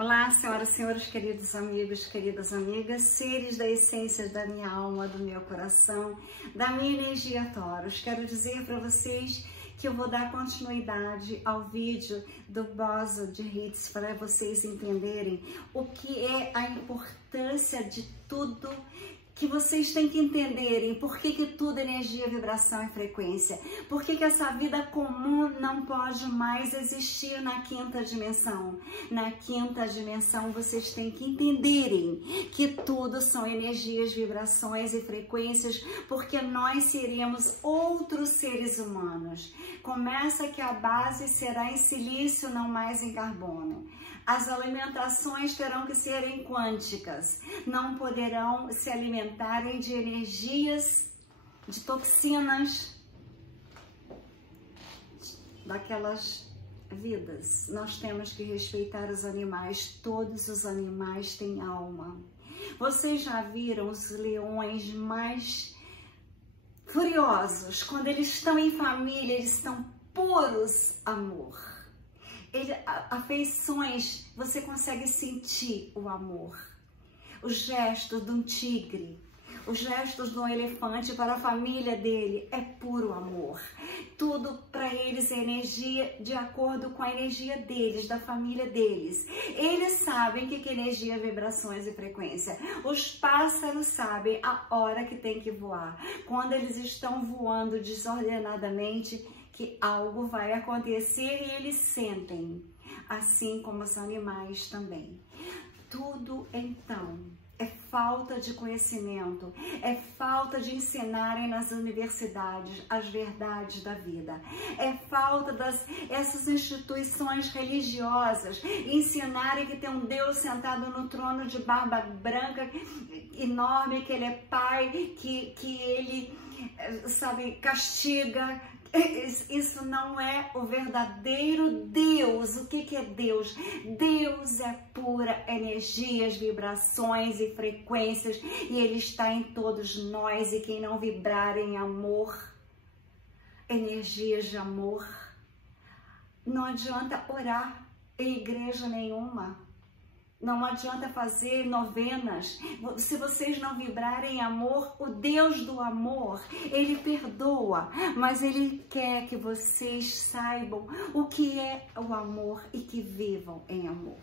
Olá, senhoras e senhores, queridos amigos, queridas amigas, seres da essência da minha alma, do meu coração, da minha energia Taurus. Quero dizer para vocês que eu vou dar continuidade ao vídeo do Boson de Hits para vocês entenderem o que é a importância de tudo que vocês têm que entenderem. Por que tudo é energia, vibração e frequência? Por que essa vida comum não pode mais existir na quinta dimensão? Na quinta dimensão vocês têm que entenderem que tudo são energias, vibrações e frequências, porque nós seremos outros seres humanos. Começa que a base será em silício, não mais em carbono. As alimentações terão que serem quânticas, não poderão se alimentarem de energias, de toxinas daquelas vidas. Nós temos que respeitar os animais, todos os animais têm alma. Vocês já viram os leões mais furiosos? Quando eles estão em família, eles estão puros amor. Afeições, você consegue sentir o amor. Os gestos de um tigre, os gestos de um elefante para a família dele é puro amor. Tudo para eles é energia de acordo com a energia deles, da família deles. Eles sabem o que é energia, vibrações e frequência. Os pássaros sabem a hora que tem que voar. Quando eles estão voando desordenadamente, que algo vai acontecer e eles sentem, assim como os animais também. Tudo, então, é falta de conhecimento, é falta de ensinarem nas universidades as verdades da vida, é falta essas instituições religiosas ensinarem que tem um Deus sentado no trono de barba branca, enorme, que ele é pai, que ele, sabe, castiga. Isso não é o verdadeiro Deus. O que é Deus? Deus é pura energias, vibrações e frequências, e Ele está em todos nós, e quem não vibrar em amor, energias de amor, não adianta orar em igreja nenhuma. Não adianta fazer novenas. Se vocês não vibrarem em amor, o Deus do amor, Ele perdoa, mas Ele quer que vocês saibam o que é o amor e que vivam em amor.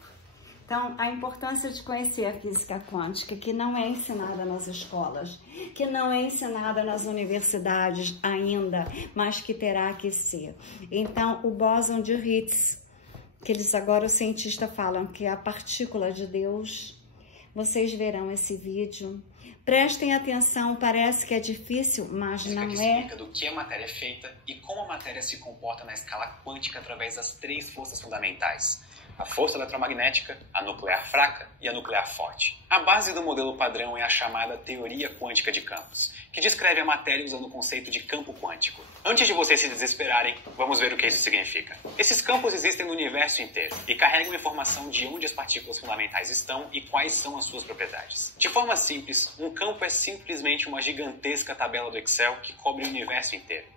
Então, a importância de conhecer a física quântica, que não é ensinada nas escolas, que não é ensinada nas universidades ainda, mas que terá que ser. Então, o Boson de Hits, que eles agora, os cientistas falam que é a partícula de Deus. Vocês verão esse vídeo. Prestem atenção, parece que é difícil, mas não é. Explica do que a matéria é feita e como a matéria se comporta na escala quântica através das três forças fundamentais: a força eletromagnética, a nuclear fraca e a nuclear forte. A base do modelo padrão é a chamada teoria quântica de campos, que descreve a matéria usando o conceito de campo quântico. Antes de vocês se desesperarem, vamos ver o que isso significa. Esses campos existem no universo inteiro e carregam informação de onde as partículas fundamentais estão e quais são as suas propriedades. De forma simples, um campo é simplesmente uma gigantesca tabela do Excel que cobre o universo inteiro.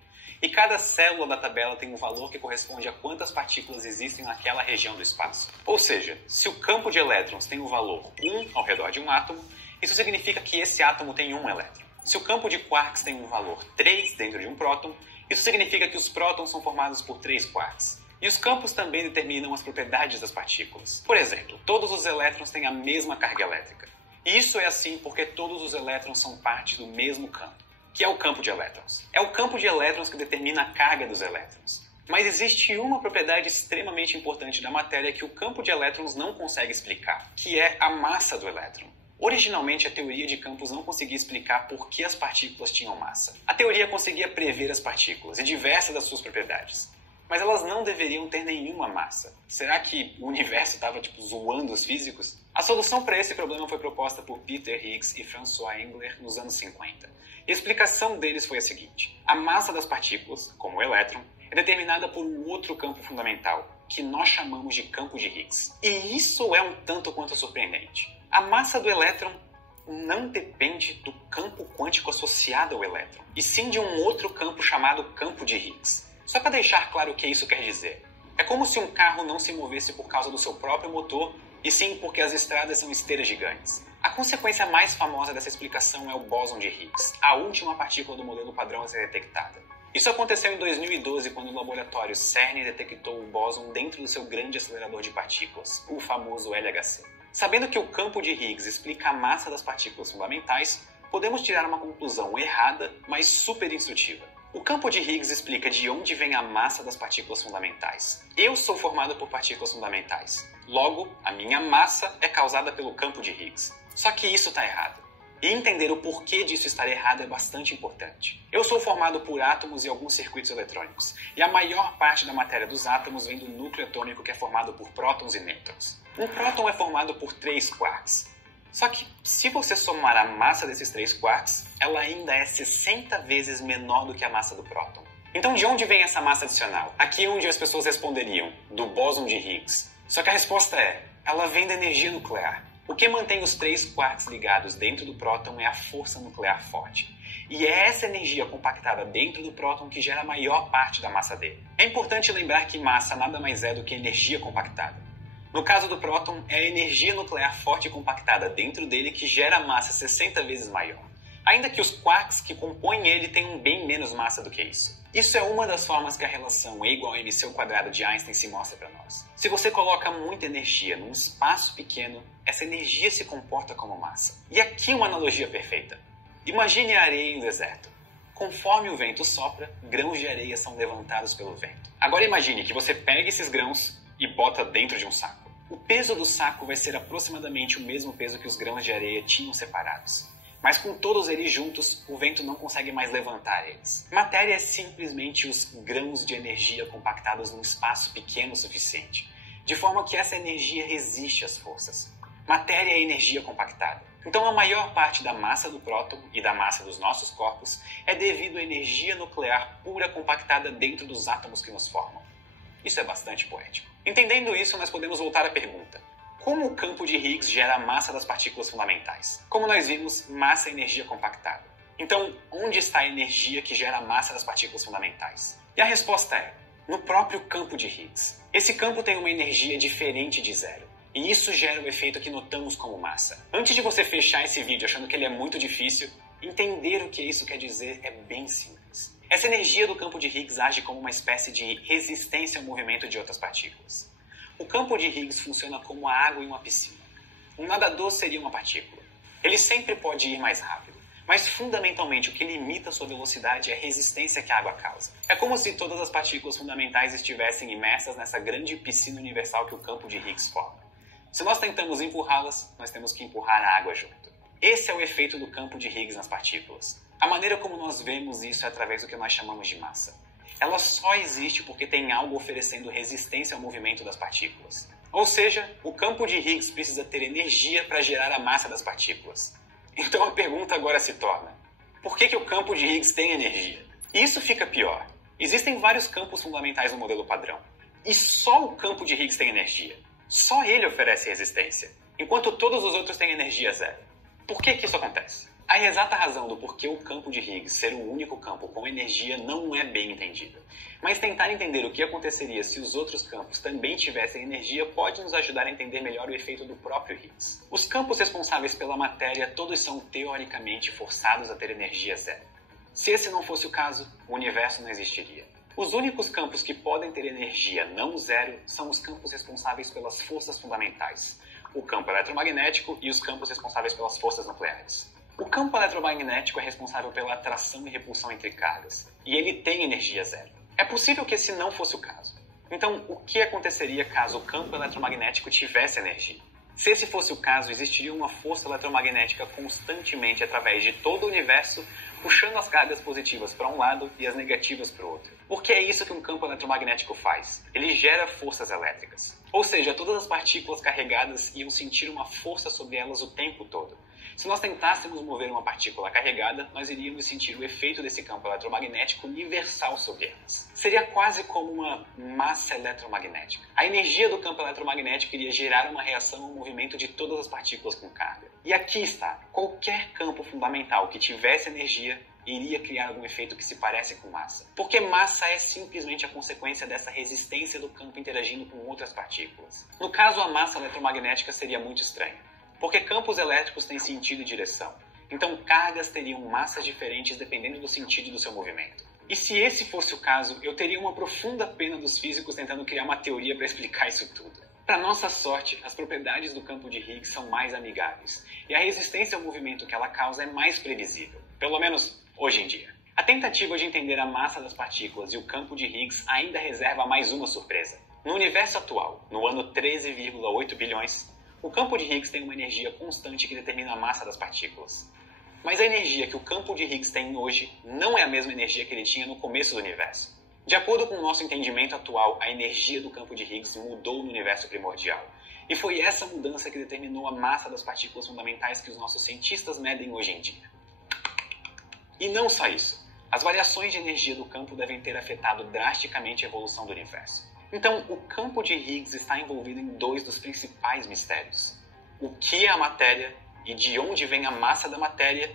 E cada célula da tabela tem um valor que corresponde a quantas partículas existem naquela região do espaço. Ou seja, se o campo de elétrons tem o valor 1 ao redor de um átomo, isso significa que esse átomo tem um elétron. Se o campo de quarks tem um valor 3 dentro de um próton, isso significa que os prótons são formados por 3 quarks. E os campos também determinam as propriedades das partículas. Por exemplo, todos os elétrons têm a mesma carga elétrica. E isso é assim porque todos os elétrons são parte do mesmo campo, que é o campo de elétrons. É o campo de elétrons que determina a carga dos elétrons. Mas existe uma propriedade extremamente importante da matéria que o campo de elétrons não consegue explicar, que é a massa do elétron. Originalmente, a teoria de campos não conseguia explicar por que as partículas tinham massa. A teoria conseguia prever as partículas e diversas das suas propriedades, mas elas não deveriam ter nenhuma massa. Será que o universo estava zoando os físicos? A solução para esse problema foi proposta por Peter Higgs e François Englert nos anos 50. E a explicação deles foi a seguinte: a massa das partículas, como o elétron, é determinada por um outro campo fundamental, que nós chamamos de campo de Higgs. E isso é um tanto quanto surpreendente. A massa do elétron não depende do campo quântico associado ao elétron, e sim de um outro campo chamado campo de Higgs. Só para deixar claro o que isso quer dizer. É como se um carro não se movesse por causa do seu próprio motor, e sim porque as estradas são esteiras gigantes. A consequência mais famosa dessa explicação é o bóson de Higgs, a última partícula do modelo padrão a ser detectada. Isso aconteceu em 2012, quando o laboratório CERN detectou o bóson dentro do seu grande acelerador de partículas, o famoso LHC. Sabendo que o campo de Higgs explica a massa das partículas fundamentais, podemos tirar uma conclusão errada, mas super instrutiva. O campo de Higgs explica de onde vem a massa das partículas fundamentais. Eu sou formado por partículas fundamentais. Logo, a minha massa é causada pelo campo de Higgs. Só que isso está errado. E entender o porquê disso estar errado é bastante importante. Eu sou formado por átomos e alguns circuitos eletrônicos, e a maior parte da matéria dos átomos vem do núcleo atômico, que é formado por prótons e nêutrons. Um próton é formado por 3 quarks. Só que, se você somar a massa desses 3 quarks, ela ainda é 60 vezes menor do que a massa do próton. Então, de onde vem essa massa adicional? Aqui é onde as pessoas responderiam, do bóson de Higgs. Só que a resposta é, ela vem da energia nuclear. O que mantém os 3 quarks ligados dentro do próton é a força nuclear forte. E é essa energia compactada dentro do próton que gera a maior parte da massa dele. É importante lembrar que massa nada mais é do que energia compactada. No caso do próton, é a energia nuclear forte compactada dentro dele que gera a massa 60 vezes maior. Ainda que os quarks que compõem ele tenham bem menos massa do que isso. Isso é uma das formas que a relação E igual a mc ao quadrado de Einstein se mostra para nós. Se você coloca muita energia num espaço pequeno, essa energia se comporta como massa. E aqui uma analogia perfeita. Imagine a areia em um deserto. Conforme o vento sopra, grãos de areia são levantados pelo vento. Agora imagine que você pega esses grãos e bota dentro de um saco. O peso do saco vai ser aproximadamente o mesmo peso que os grãos de areia tinham separados. Mas com todos eles juntos, o vento não consegue mais levantar eles. Matéria é simplesmente os grãos de energia compactados num espaço pequeno o suficiente, de forma que essa energia resiste às forças. Matéria é energia compactada. Então a maior parte da massa do próton e da massa dos nossos corpos é devido à energia nuclear pura compactada dentro dos átomos que nos formam. Isso é bastante poético. Entendendo isso, nós podemos voltar à pergunta. Como o campo de Higgs gera a massa das partículas fundamentais? Como nós vimos, massa é energia compactada. Então, onde está a energia que gera a massa das partículas fundamentais? E a resposta é, no próprio campo de Higgs. Esse campo tem uma energia diferente de zero. E isso gera o efeito que notamos como massa. Antes de você fechar esse vídeo achando que ele é muito difícil, entender o que isso quer dizer é bem simples. Essa energia do campo de Higgs age como uma espécie de resistência ao movimento de outras partículas. O campo de Higgs funciona como a água em uma piscina. Um nadador seria uma partícula. Ele sempre pode ir mais rápido, mas fundamentalmente o que limita sua velocidade é a resistência que a água causa. É como se todas as partículas fundamentais estivessem imersas nessa grande piscina universal que o campo de Higgs forma. Se nós tentamos empurrá-las, nós temos que empurrar a água junto. Esse é o efeito do campo de Higgs nas partículas. A maneira como nós vemos isso é através do que nós chamamos de massa. Ela só existe porque tem algo oferecendo resistência ao movimento das partículas. Ou seja, o campo de Higgs precisa ter energia para gerar a massa das partículas. Então a pergunta agora se torna, por que o campo de Higgs tem energia? E isso fica pior. Existem vários campos fundamentais no modelo padrão. E só o campo de Higgs tem energia. Só ele oferece resistência, enquanto todos os outros têm energia zero. Por que isso acontece? A exata razão do porquê o campo de Higgs ser o único campo com energia não é bem entendida. Mas tentar entender o que aconteceria se os outros campos também tivessem energia pode nos ajudar a entender melhor o efeito do próprio Higgs. Os campos responsáveis pela matéria todos são teoricamente forçados a ter energia zero. Se esse não fosse o caso, o universo não existiria. Os únicos campos que podem ter energia não zero são os campos responsáveis pelas forças fundamentais, o campo eletromagnético e os campos responsáveis pelas forças nucleares. O campo eletromagnético é responsável pela atração e repulsão entre cargas, e ele tem energia zero. É possível que esse não fosse o caso. Então, o que aconteceria caso o campo eletromagnético tivesse energia? Se esse fosse o caso, existiria uma força eletromagnética constantemente através de todo o universo, puxando as cargas positivas para um lado e as negativas para o outro. Porque é isso que um campo eletromagnético faz. Ele gera forças elétricas. Ou seja, todas as partículas carregadas iam sentir uma força sobre elas o tempo todo. Se nós tentássemos mover uma partícula carregada, nós iríamos sentir o efeito desse campo eletromagnético universal sobre elas. Seria quase como uma massa eletromagnética. A energia do campo eletromagnético iria gerar uma reação ao movimento de todas as partículas com carga. E aqui está, qualquer campo fundamental que tivesse energia iria criar algum efeito que se parece com massa. Porque massa é simplesmente a consequência dessa resistência do campo interagindo com outras partículas. No caso, a massa eletromagnética seria muito estranha, porque campos elétricos têm sentido e direção. Então, cargas teriam massas diferentes dependendo do sentido do seu movimento. E se esse fosse o caso, eu teria uma profunda pena dos físicos tentando criar uma teoria para explicar isso tudo. Para nossa sorte, as propriedades do campo de Higgs são mais amigáveis, e a resistência ao movimento que ela causa é mais previsível, pelo menos hoje em dia. A tentativa de entender a massa das partículas e o campo de Higgs ainda reserva mais uma surpresa. No universo atual, no ano 13,8 bilhões, o campo de Higgs tem uma energia constante que determina a massa das partículas. Mas a energia que o campo de Higgs tem hoje não é a mesma energia que ele tinha no começo do universo. De acordo com o nosso entendimento atual, a energia do campo de Higgs mudou no universo primordial. E foi essa mudança que determinou a massa das partículas fundamentais que os nossos cientistas medem hoje em dia. E não só isso. As variações de energia do campo devem ter afetado drasticamente a evolução do universo. Então, o campo de Higgs está envolvido em dois dos principais mistérios. O que é a matéria e de onde vem a massa da matéria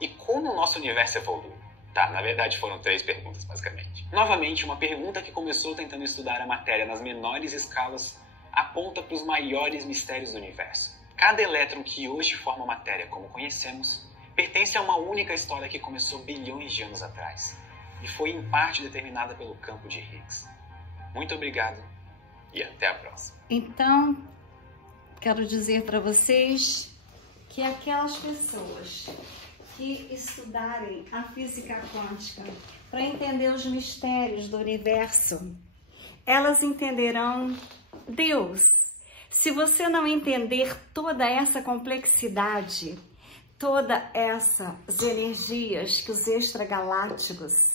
e como o nosso universo evoluiu. Tá, na verdade foram 3 perguntas, basicamente. Novamente, uma pergunta que começou tentando estudar a matéria nas menores escalas aponta para os maiores mistérios do universo. Cada elétron que hoje forma a matéria como conhecemos pertence a uma única história que começou bilhões de anos atrás e foi em parte determinada pelo campo de Higgs. Muito obrigado e até a próxima. Então, quero dizer para vocês que aquelas pessoas que estudarem a física quântica para entender os mistérios do universo, elas entenderão Deus. Se você não entender toda essa complexidade, todas essas energias que os extragalácticos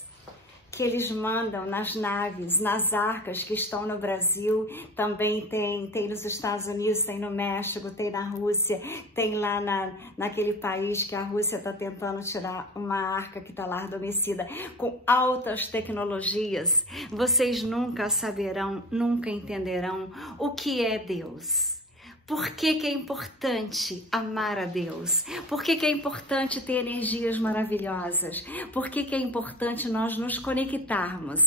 que eles mandam nas naves, nas arcas que estão no Brasil, também tem nos Estados Unidos, tem no México, tem na Rússia, tem lá naquele país que a Rússia está tentando tirar uma arca que está lá adormecida, com altas tecnologias. Vocês nunca saberão, nunca entenderão o que é Deus. Por que que é importante amar a Deus? Por que que é importante ter energias maravilhosas? Por que que é importante nós nos conectarmos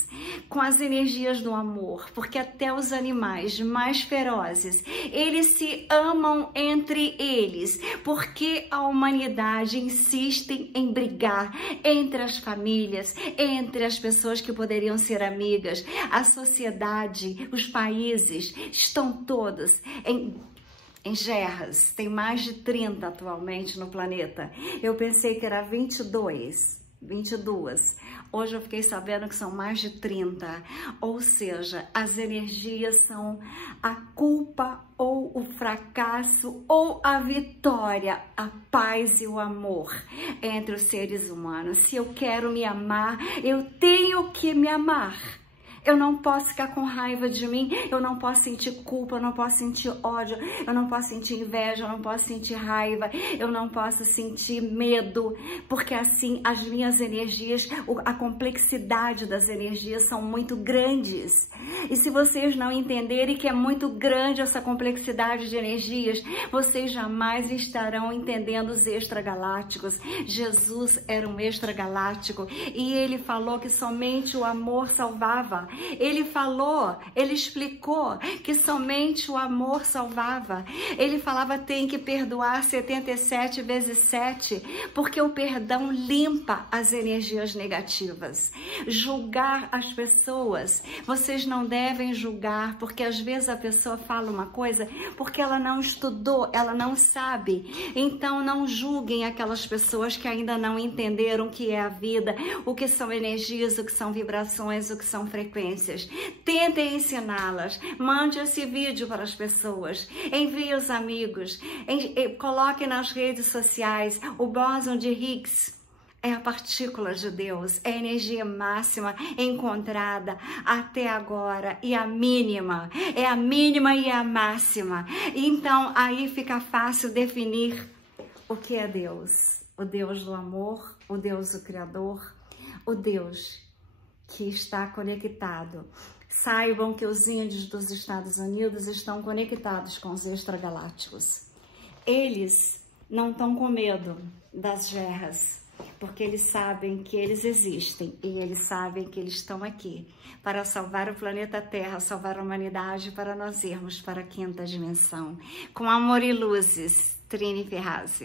com as energias do amor? Porque até os animais mais ferozes, eles se amam entre eles. Porque a humanidade insiste em brigar entre as famílias, entre as pessoas que poderiam ser amigas. A sociedade, os países estão todos em guerras, tem mais de 30 atualmente no planeta. Eu pensei que era 22. Hoje eu fiquei sabendo que são mais de 30. Ou seja, as energias são a culpa ou o fracasso ou a vitória, a paz e o amor entre os seres humanos. Se eu quero me amar, eu tenho que me amar. Eu não posso ficar com raiva de mim, eu não posso sentir culpa, eu não posso sentir ódio, eu não posso sentir inveja, eu não posso sentir raiva, eu não posso sentir medo, porque assim as minhas energias, a complexidade das energias são muito grandes. E se vocês não entenderem que é muito grande essa complexidade de energias, vocês jamais estarão entendendo os extragalácticos. Jesus era um extragaláctico e ele falou que somente o amor salvava. Ele falou, ele explicou que somente o amor salvava. Ele falava, tem que perdoar 77 vezes 7, porque o perdão limpa as energias negativas. Julgar as pessoas, vocês não devem julgar, porque às vezes a pessoa fala uma coisa porque ela não estudou, ela não sabe. Então não julguem aquelas pessoas que ainda não entenderam o que é a vida, o que são energias, o que são vibrações, o que são frequências. Tentem ensiná-las, mande esse vídeo para as pessoas, envie os amigos, coloque nas redes sociais. O bóson de Higgs é a partícula de Deus, é a energia máxima encontrada até agora e a mínima, é a mínima e a máxima. Então aí fica fácil definir o que é Deus, o Deus do amor, o Deus do Criador, o Deus que está conectado. Saibam que os índios dos Estados Unidos estão conectados com os extragalácticos. Eles não estão com medo das guerras. porque eles sabem que eles existem e eles sabem que eles estão aqui para salvar o planeta Terra, salvar a humanidade, para nós irmos para a quinta dimensão. Com amor e luzes, Trini Ferrazzi.